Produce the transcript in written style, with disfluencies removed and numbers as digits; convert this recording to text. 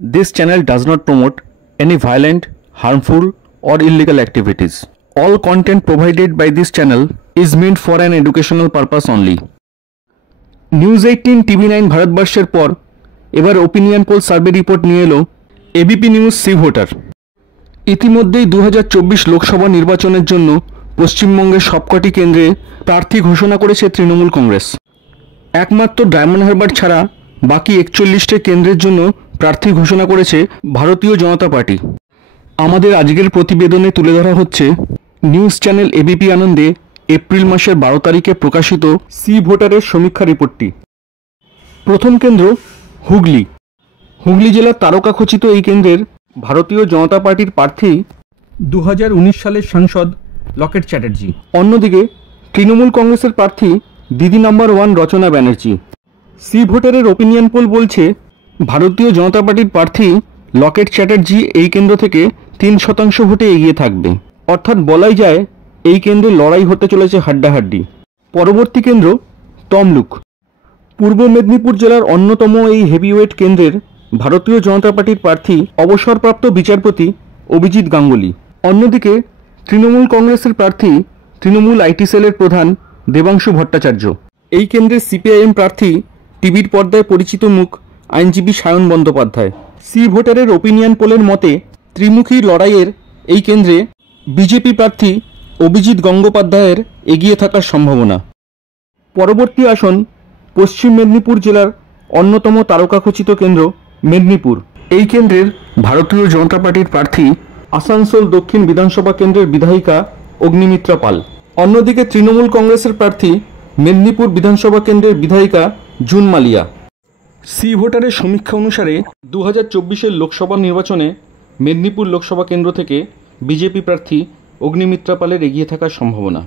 This channel does not promote any violent, harmful, or illegal activities. All content provided by this channel is meant for an educational purpose only. News 18 TV9 ভারতবর্ষের পর এবার opinion pole survey report নিয়ে এলো ABP news C voter. ইতিমধ্যেই 2024 লোকসভা নির্বাচনের জন্য পশ্চিমবঙ্গের সবকটি কেন্দ্রে প্রার্থী ঘোষণা করেছে তৃণমূল কংগ্রেস। একমাত্র ডায়মন্ড হারবার ছাড়া বাকি 41টি কেন্দ্রের জন্য প্রার্থী ঘোষণা করেছে ভারতীয় জনতা পার্টি। আমাদের আজকের প্রতিবেদনে তুলে ধরা হচ্ছে নিউজ চ্যানেল এবিপি আনন্দে এপ্রিল মাসের 12 তারিখে প্রকাশিত সি ভোটারের সমীক্ষা রিপোর্টটি। প্রথম কেন্দ্র হুগলি। হুগলি জেলার তারকাখচিত এই কেন্দ্রের ভারতীয় জনতা পার্টির প্রার্থী 2019 সালের সাংসদ লকেট চ্যাটার্জি। অন্যদিকে তৃণমূল কংগ্রেসের প্রার্থী দিদি নাম্বার 1 রচনা ব্যানার্জি। সি ভোটারের ওপিনিয়ন পোল বলছে ভারতীয় জনতা পার্টির প্রার্থী লকেট চ্যাটার্জি এই কেন্দ্র থেকে 3% ভোটে এগিয়ে থাকবে। অর্থাৎ বলাই যায় এই কেন্দ্রে লড়াই হতে চলেছে হাড্ডাহাড্ডি। পরবর্তী কেন্দ্র তমলুক। পূর্ব মেদিনীপুর জেলার অন্যতম এই হেভিওয়েট কেন্দ্রের ভারতীয় জনতা পার্টির প্রার্থী অবসরপ্রাপ্ত বিচারপতি অভিজিৎ গাঙ্গুলি। অন্যদিকে তৃণমূল কংগ্রেসের প্রার্থী তৃণমূল আইটি সেলের প্রধান দেবাংশু ভট্টাচার্য। এই কেন্দ্রের সিপিআইএম প্রার্থী টিভির পর্দায় পরিচিত মুখ আইনজীবী সায়ন বন্দ্যোপাধ্যায়। সি ভোটারের ওপিনিয়ন পোলের মতে ত্রিমুখী লড়াইয়ের এই কেন্দ্রে বিজেপি প্রার্থী অভিজিৎ গঙ্গোপাধ্যায়ের এগিয়ে থাকার সম্ভাবনা। পরবর্তী আসন পশ্চিম মেদিনীপুর জেলার অন্যতম তারকাখচিত কেন্দ্র মেদিনীপুর। এই কেন্দ্রের ভারতীয় জনতা পার্টির প্রার্থী আসানসোল দক্ষিণ বিধানসভা কেন্দ্রের বিধায়িকা অগ্নিমিত্রা পাল। অন্যদিকে তৃণমূল কংগ্রেসের প্রার্থী মেদিনীপুর বিধানসভা কেন্দ্রের বিধায়িকা জুন মালিয়া। সি ভোটারের সমীক্ষা অনুসারে 2024 লোকসভা নির্বাচনে মেদিনীপুর লোকসভা কেন্দ্র থেকে বিজেপি প্রার্থী অগ্নিমিত্রা পালের এগিয়ে থাকার সম্ভাবনা।